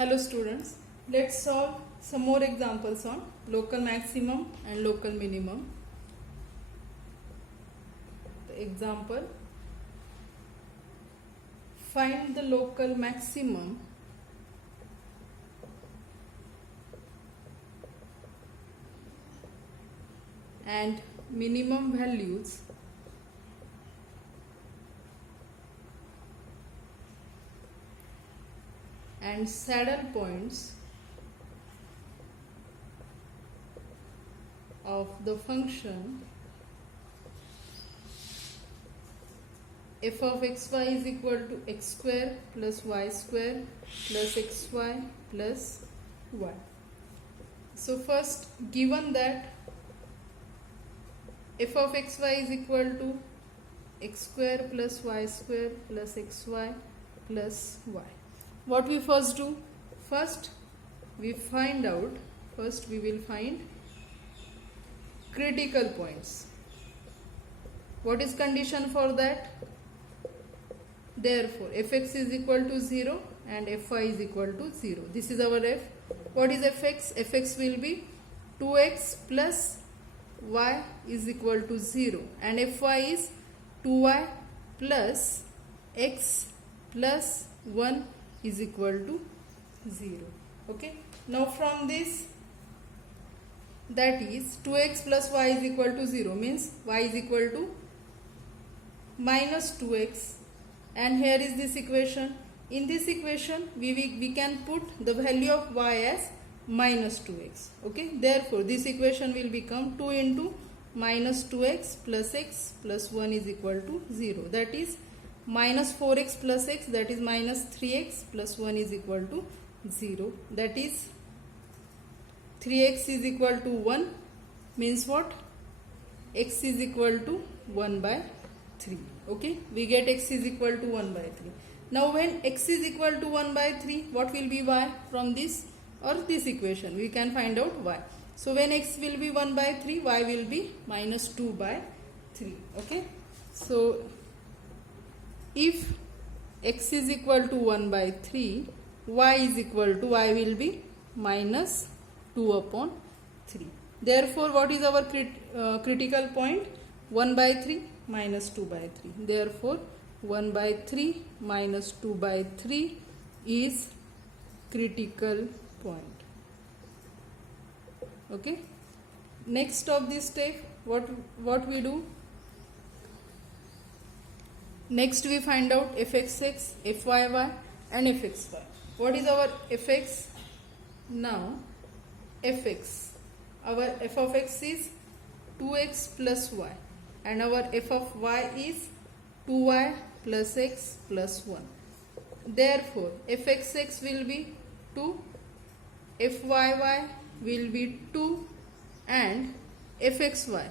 Hello students, let's solve some more examples on local maximum and local minimum. The example, find the local maximum and minimum values and saddle points of the function f of xy is equal to x square plus y square plus xy plus y. So first, given that f of xy is equal to x square plus y square plus xy plus y, what we first do? First we will find critical points. What is condition for that? Therefore fx is equal to 0 and fy is equal to 0. This is our f. What is fx? Fx will be 2x plus y is equal to 0 and fy is 2y plus x plus 1 is equal to 0. Okay. Now from this, that is 2x plus y is equal to 0 means y is equal to minus 2x, and here is this equation. In this equation we can put the value of y as minus 2x. Okay. Therefore this equation will become 2 into minus 2x plus x plus 1 is equal to 0. That is minus 4x plus x, that is minus 3x plus 1 is equal to 0. That is 3x is equal to 1 means what? X is equal to 1 by 3. Okay, we get x is equal to 1 by 3. Now when x is equal to 1 by 3, what will be y from this or this equation? We can find out y. So when x will be 1 by 3, y will be minus 2 by 3. Okay, so if x is equal to 1 by 3, y will be minus 2 upon 3. Therefore what is our critical point? 1 by 3 minus 2 by 3. Therefore 1 by 3 minus 2 by 3 is critical point. Okay. Next of this step, what we do? Next we find out fxx, fyy and fxy. What is our fx? Now fx, our f of x is 2x plus y and our f of y is 2y plus x plus 1. Therefore fxx will be 2, fyy will be 2 and fxy,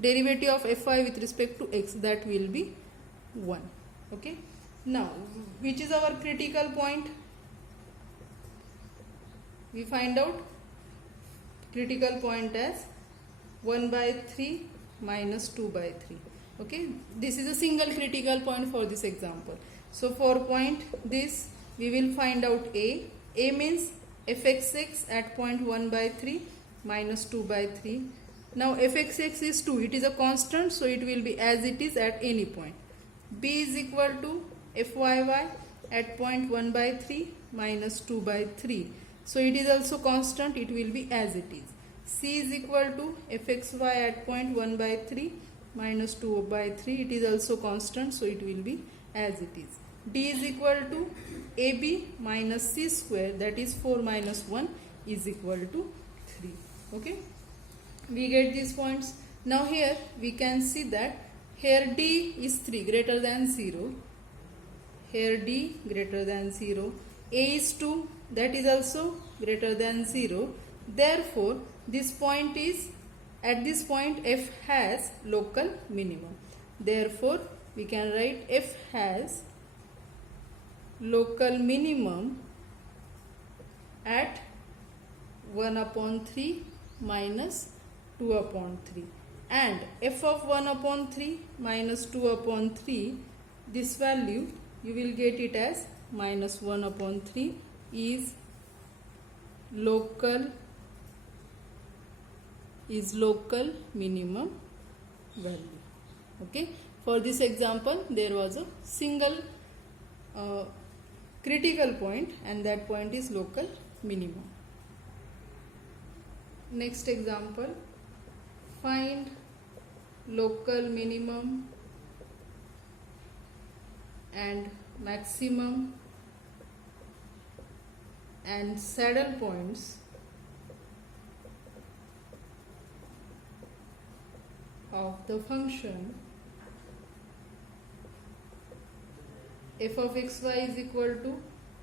derivative of fy with respect to x, that will be 1. Okay. Now which is our critical point? We find out critical point as 1 by 3 minus 2 by 3. Okay, this is a single critical point for this example. So for point this, we will find out a means fxx at point 1 by 3 minus 2 by 3. Now fxx is 2, it is a constant, so it will be as it is at any point. B is equal to fyy at point 1 by 3 minus 2 by 3. So it is also constant, it will be as it is. C is equal to fxy at point 1 by 3 minus 2 by 3. It is also constant, so it will be as it is. D is equal to AB minus C square, that is 4 minus 1 is equal to 3. Okay. We get these points. Now here we can see that here D is 3 greater than 0. Here D greater than 0. A is 2, that is also greater than 0. Therefore this point is, at this point f has local minimum. Therefore we can write f has local minimum at 1 upon 3 minus 2 upon 3, and f of 1 upon 3 minus 2 upon 3, this value you will get it as minus 1 upon 3 is local is local minimum value. Okay, for this example there was a single critical point and that point is local minimum. Next example, find local minimum and maximum and saddle points of the function f of xy is equal to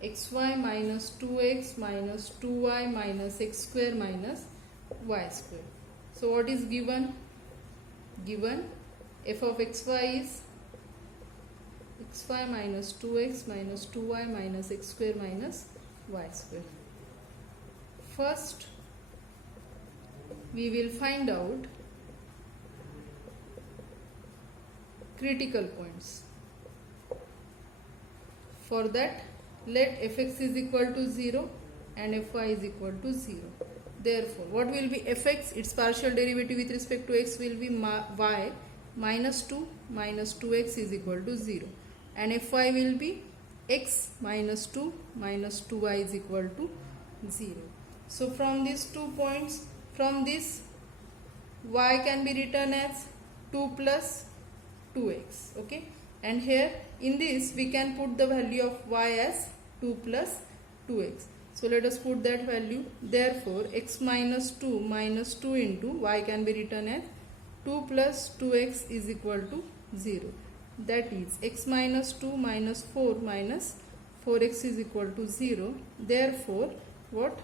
xy minus 2x minus 2y minus x square minus y square. So what is given? Given f of xy is xy minus 2x minus 2y minus x square minus y square. First we will find out critical points. For that, let fx is equal to 0 and fy is equal to 0. Therefore, what will be fx? Its partial derivative with respect to x will be y minus 2 minus 2x is equal to 0. And fy will be x minus 2 minus 2y is equal to 0. So, from these 2 points, from this y can be written as 2 plus 2x. Okay, and here in this we can put the value of y as 2 plus 2x. So let us put that value. Therefore x minus 2 minus 2 into y can be written as 2 plus 2x is equal to 0. That is x minus 2 minus 4 minus 4x is equal to 0. Therefore what?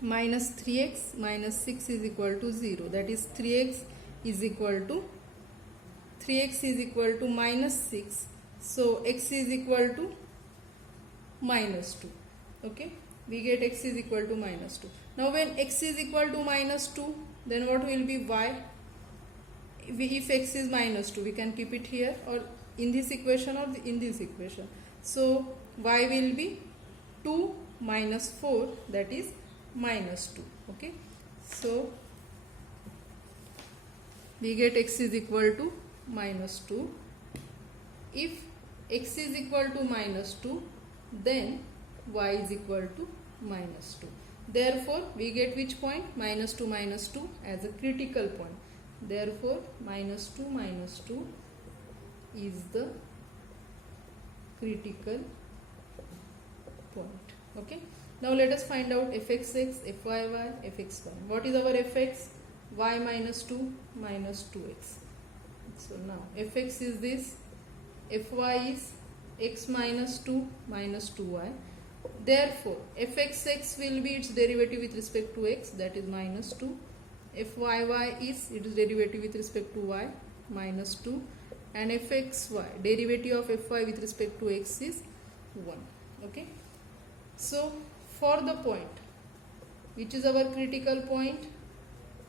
Minus 3x minus 6 is equal to 0. That is 3x is equal to minus 6. So x is equal to minus 2. Okay, we get x is equal to minus 2. Now when x is equal to minus 2, then what will be y? If x is minus 2, we can keep it here or in this equation or in this equation. So y will be 2 minus 4, that is minus 2. Okay, so we get x is equal to minus 2. If x is equal to minus 2, then y is equal to minus 2. Therefore we get which point? Minus 2 as a critical point. Therefore minus 2 is the critical point. Okay, now let us find out fxx, fyy, fxy. What is our fx? Y minus 2 minus 2x. So now fx is this, fy is x minus 2 minus 2y. Therefore fxx will be its derivative with respect to x, that is minus 2. fyy is its derivative with respect to y, minus 2. And fxy, derivative of fy with respect to x is 1. Okay, so for the point which is our critical point,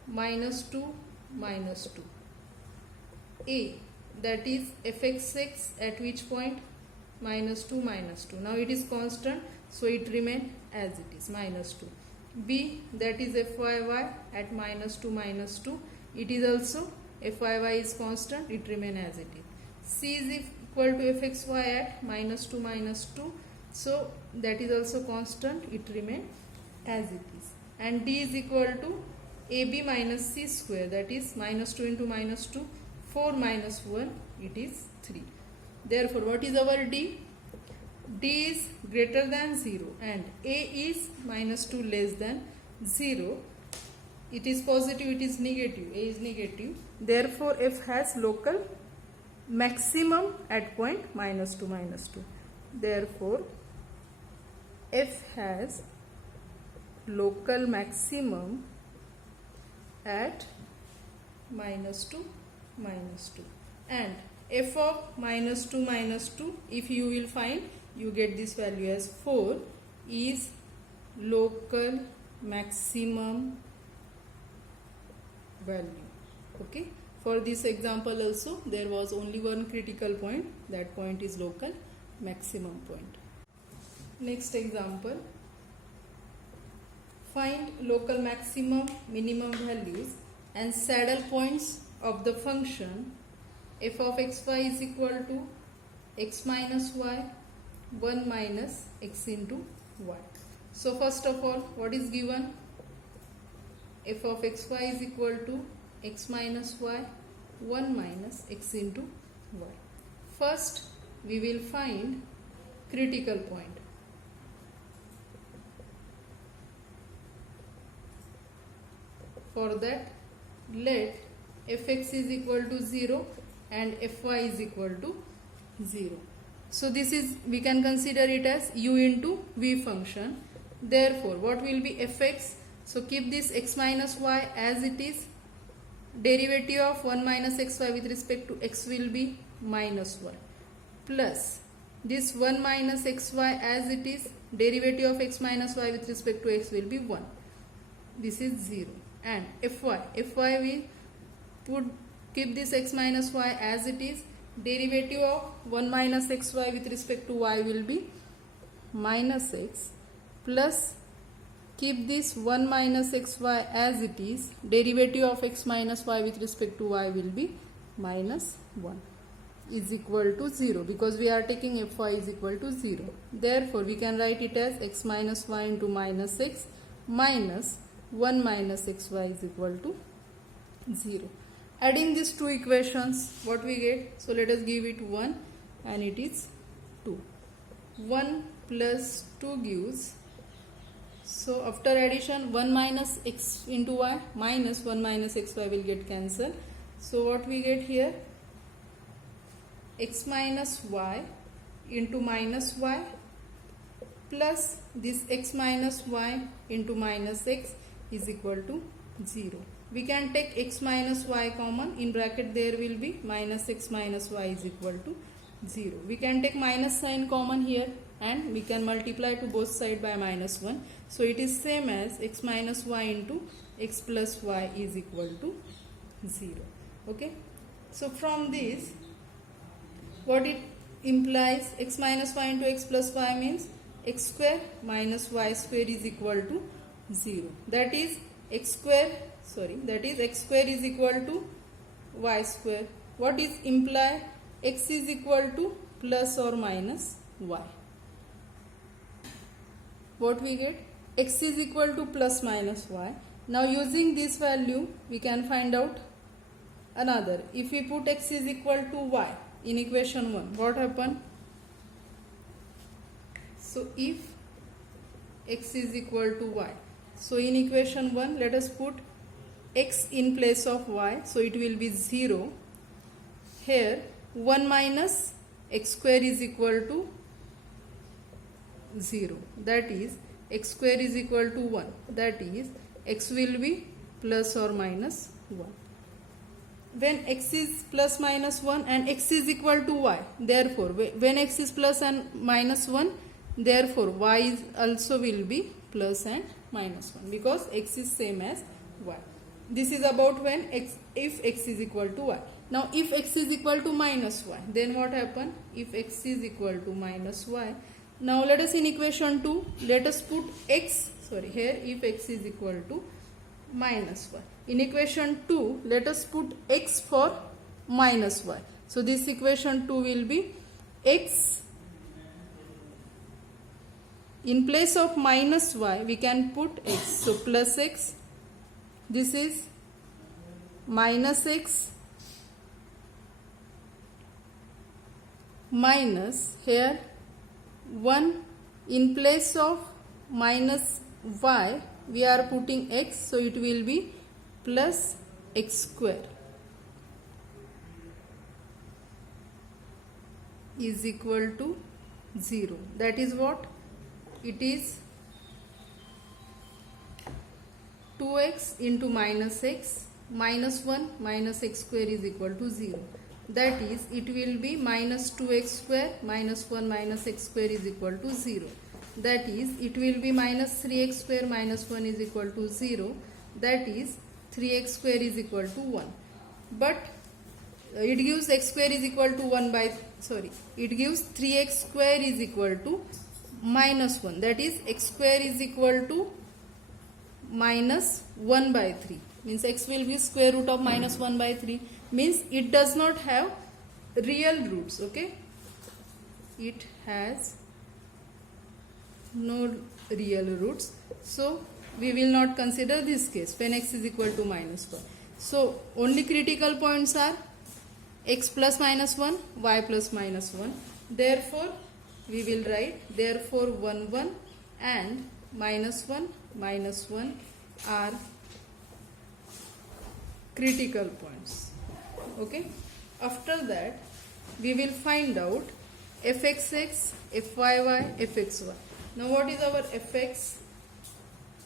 minus 2 minus 2, a, that is fxx at which point? Minus 2 minus 2. Now it is constant, so it remains as it is, minus 2. B, that is fyy at minus 2 minus 2. It is also fyy is constant, it remains as it is. C is equal to fxy at minus 2 minus 2. So that is also constant, it remains as it is. And D is equal to AB minus C square, that is minus 2 into minus 2, 4 minus 1, it is 3. Therefore what is our D? D is greater than 0 and A is minus 2 less than 0. It is positive, it is negative, A is negative. Therefore F has local maximum at point minus 2 minus 2. Therefore F has local maximum at minus 2 minus 2. And f of minus 2 minus 2, if you will find, you get this value as 4, is local maximum value. Okay, for this example also there was only one critical point, that point is local maximum point. Next example, find local maximum, minimum values and saddle points of the function f of xy is equal to x minus y 1 minus x into y. So first of all, what is given? F of xy is equal to x minus y 1 minus x into y. First we will find critical point. For that, let fx is equal to 0 and fy is equal to 0. So this is, we can consider it as u into v function. Therefore, what will be fx? So keep this x minus y as it is. Derivative of 1 minus xy with respect to x will be minus 1 plus this 1 minus xy as it is. Derivative of x minus y with respect to x will be 1. This is 0. And fy will keep this x minus y as it is. Derivative of 1 minus xy with respect to y will be minus x plus keep this 1 minus xy as it is. Derivative of x minus y with respect to y will be minus 1 is equal to 0 because we are taking fy is equal to 0. Therefore, we can write it as x minus y into minus x minus 1 minus xy is equal to 0. Adding these two equations, what we get? So let us give it 1 and it is 2. 1 plus 2 gives, so after addition 1 minus x into y minus 1 minus xy will get cancelled. So what we get here? X minus y into minus y plus this x minus y into minus x is equal to 0. We can take x minus y common. In bracket there will be minus x minus y is equal to 0. We can take minus sign common here and we can multiply to both sides by minus 1. So it is same as x minus y into x plus y is equal to 0. Okay. So from this, what it implies, x minus y into x plus y means x square minus y square is equal to 0. That is x square is equal to y square. What is imply? X is equal to plus or minus y. What we get? X is equal to plus minus y. Now using this value we can find out another. If we put x is equal to y in equation 1, what happen? So if x is equal to y, so in equation 1 let us put x in place of y, so it will be 0. Here 1 minus x square is equal to 0, that is x square is equal to 1, that is x will be plus or minus 1. When x is plus minus 1 and x is equal to y, therefore when x is plus and minus 1, therefore y is also will be plus and minus 1 because x is same as y. This is about when if x is equal to y. Now if x is equal to minus y, then what happen? If x is equal to minus y, now let us in equation 2, let us put x, here if x is equal to minus y. In equation 2, let us put x for minus y. So this equation 2 will be x in place of minus y, we can put x. So plus x, this is minus x minus here 1 in place of minus y we are putting x, so it will be plus x square is equal to 0. That is what? It is 2x into minus x minus 1 minus x square is equal to 0. That is, it will be minus 2x square minus 1 minus x square is equal to 0. That is, it will be minus 3x square minus 1 is equal to 0. That is, 3x square is equal to 1. But it gives x square is equal to it gives 3x square is equal to minus 1. That is, x square is equal to minus 1 by 3, means x will be square root of minus 1 by 3, means it does not have real roots. Okay, it has no real roots, so we will not consider this case when x is equal to minus 1. So only critical points are x plus minus 1, y plus minus 1. Therefore we will write, therefore 1 1 and minus 1 are critical points. Okay, after that we will find out fxx, fyy, fxy. Now what is our fx?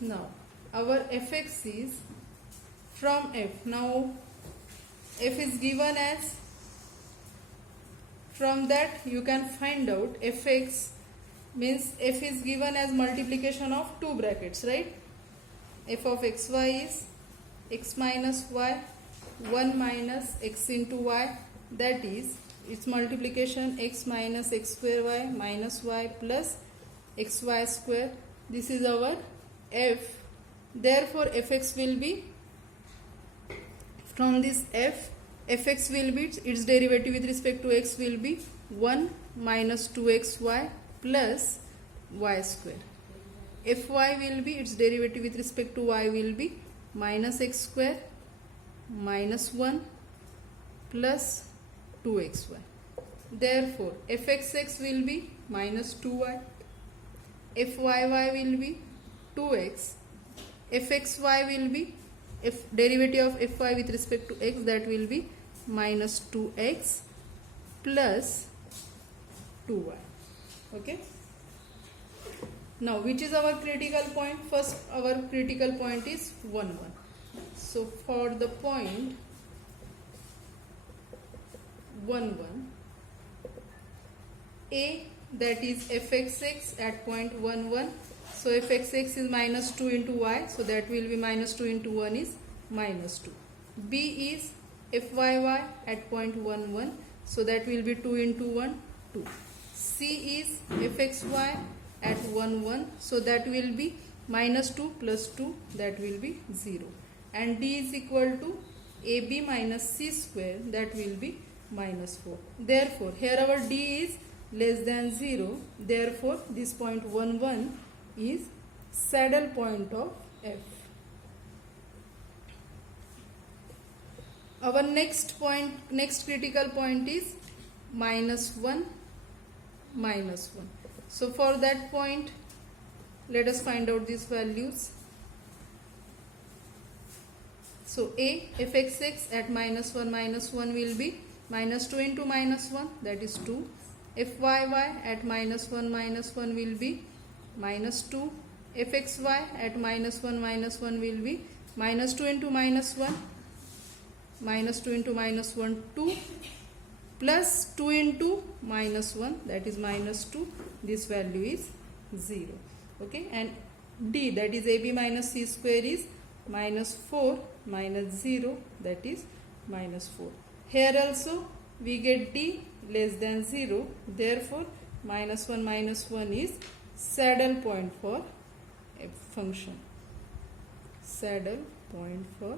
Now our fx is from f. Now f is given as, from that you can find out fx, means f is given as multiplication of two brackets, right? F of xy is x minus y, 1 minus x into y, that is its multiplication x minus x square y minus y plus xy square. This is our f. Therefore fx will be, from this f, fx will be, its derivative with respect to x will be 1 minus 2xy plus y square. Fy will be, its derivative with respect to y will be minus x square minus 1 plus 2xy. Therefore fxx will be minus 2y, fyy will be 2x, fxy will be, derivative of fy with respect to x, that will be minus 2x plus 2y. Okay, now which is our critical point? First our critical point is 1 1. So for the point 1 1, a, that is fxx at point 1 1, so fxx is minus 2 into y, so that will be minus 2 into 1 is minus 2. b is fyy at point 1 1, so that will be 2 into 1 2. c is fxy at 1 1, so that will be minus 2 plus 2, that will be 0. And d is equal to ab minus c square, that will be minus 4. Therefore here our d is less than 0, therefore this point 1 1 is saddle point of f. Our next point, next critical point is minus 1 minus 1. So for that point let us find out these values. So a, fxx at minus 1 will be minus 2 into minus 1, that is 2. fyy at minus 1 will be minus 2. fxy at minus 1 will be minus 2 into minus 1, minus 2 into minus 1 2, plus 2 into minus 1, that is minus 2, this value is 0. Okay, and d, that is ab minus c square, is minus 4 minus 0, that is minus 4. Here also we get d less than 0, therefore minus 1 is saddle point for f function, saddle point for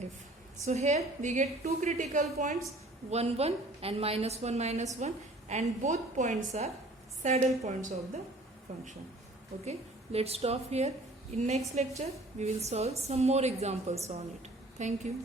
f. So here we get two critical points, 1 1 and minus 1, and both points are saddle points of the function. Okay, let's stop here. In next lecture we will solve some more examples on it. Thank you.